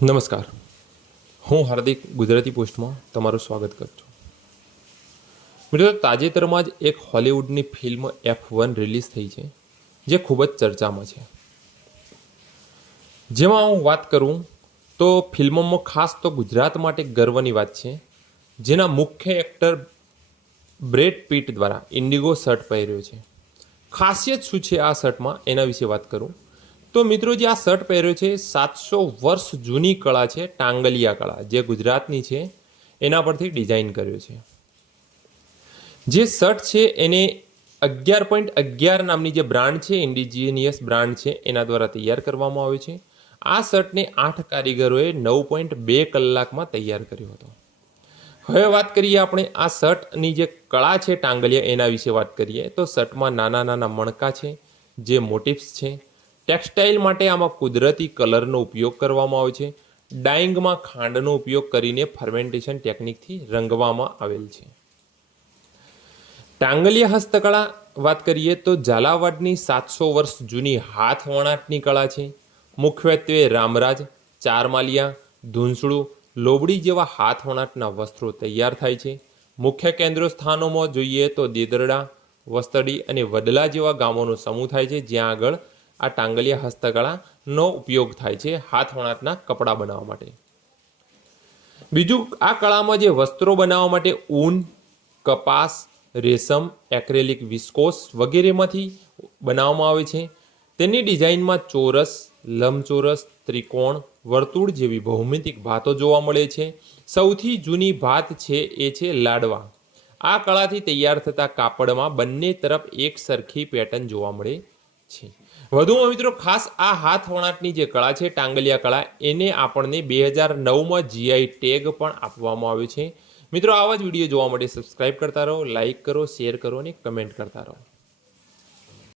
નમસ્કાર, હું હાર્દિક ગુજરાતી પોસ્ટમાં તમારું સ્વાગત કરું છું. મિત્રો, તાજેતરમાં જ એક હોલિવૂડની ફિલ્મ F1 રિલીઝ થઈ છે, જે ખૂબ જ ચર્ચામાં છે. જેમાં હું વાત કરું તો ફિલ્મમાં ખાસ તો ગુજરાત માટે ગર્વની વાત છે, જેના મુખ્ય એક્ટર બ્રેડ પીટ દ્વારા ઇન્ડિગો શર્ટ પહેર્યો છે. ખાસિયત શું છે આ શર્ટમાં, એના વિશે વાત કરું તો મિત્રો, જે આ શર્ટ પહેર્યો છે 700 વર્ષ જૂની કળા છે, ટાંગલિયા કળા, જે ગુજરાતની છે, એના પરથી ડિઝાઇન કર્યો છે. જે શર્ટ છે એને 11.11 નામની જે બ્રાન્ડ છે, ઇન્ડિજિનિયસ બ્રાન્ડ છે, એના દ્વારા તૈયાર કરવામાં આવ્યો છે. આ શર્ટને 8 કારીગરોએ 9.2 કલાકમાં તૈયાર કર્યો હતો. હવે વાત કરીએ આપણે આ શર્ટની જે કળા છે ટાંગલિયા, એના વિશે વાત કરીએ તો શર્ટમાં નાના નાના મણકા છે, જે મોટિવ્સ છે. ટેક્સટાઇલ માટે આમાં કુદરતી કલરનો ઉપયોગ કરવામાં આવે છે. ડાઇંગમાં ખાંડનો ઉપયોગ કરીને ફર્મેન્ટેશન ટેકનિકથી રંગવામાં આવેલ છે. ટાંગલિયા હસ્તકળા વાત કરીએ તો ઝાલાવાડની 700 વર્ષ જૂની હાથ વણાટની કળા છે. મુખ્યત્વે રામરાજ, ચારમાલિયા, ધૂંસળું, લોબડી જેવા હાથ વણાટના વસ્ત્રો તૈયાર થાય છે. મુખ્ય કેન્દ્ર સ્થાનોમાં જોઈએ તો દેદરડા, વસ્તડી અને વડલા જેવા ગામોનો સમૂહ થાય છે, જ્યાં આગળ આ ટાંગલિયા હસ્તકળાનો ઉપયોગ થાય છે હાથ વણાટના કપડાં બનાવવા માટે. બીજું, આ કળામાં જે વસ્ત્રો બનાવવા માટે ઊન, કપાસ, રેશમ, એક્રેલિક, વિસ્કોસ વગેરેમાંથી બનાવવામાં આવે છે. તેની ડિઝાઇનમાં ચોરસ, લંબચોરસ, ત્રિકોણ, વર્તુળ જેવી ભૌમિતિક ભાતો જોવા મળે છે. સૌથી જૂની ભાત છે એ છે લાડવા. આ કળાથી તૈયાર થતા કાપડમાં બંને તરફ એક સરખી પેટર્ન જોવા મળે છે. વધુમાં મિત્રો, ખાસ આ હાથ વણાટની જે કળા છે ટાંગલિયા કળા, એને આપણને 2009માં GI ટેગ પણ આપવામાં આવ્યો છે. મિત્રો, આવા જ વિડીયો જોવા માટે સબસ્ક્રાઇબ કરતા રહો, લાઇક કરો, શેર કરો અને કમેન્ટ કરતા રહો.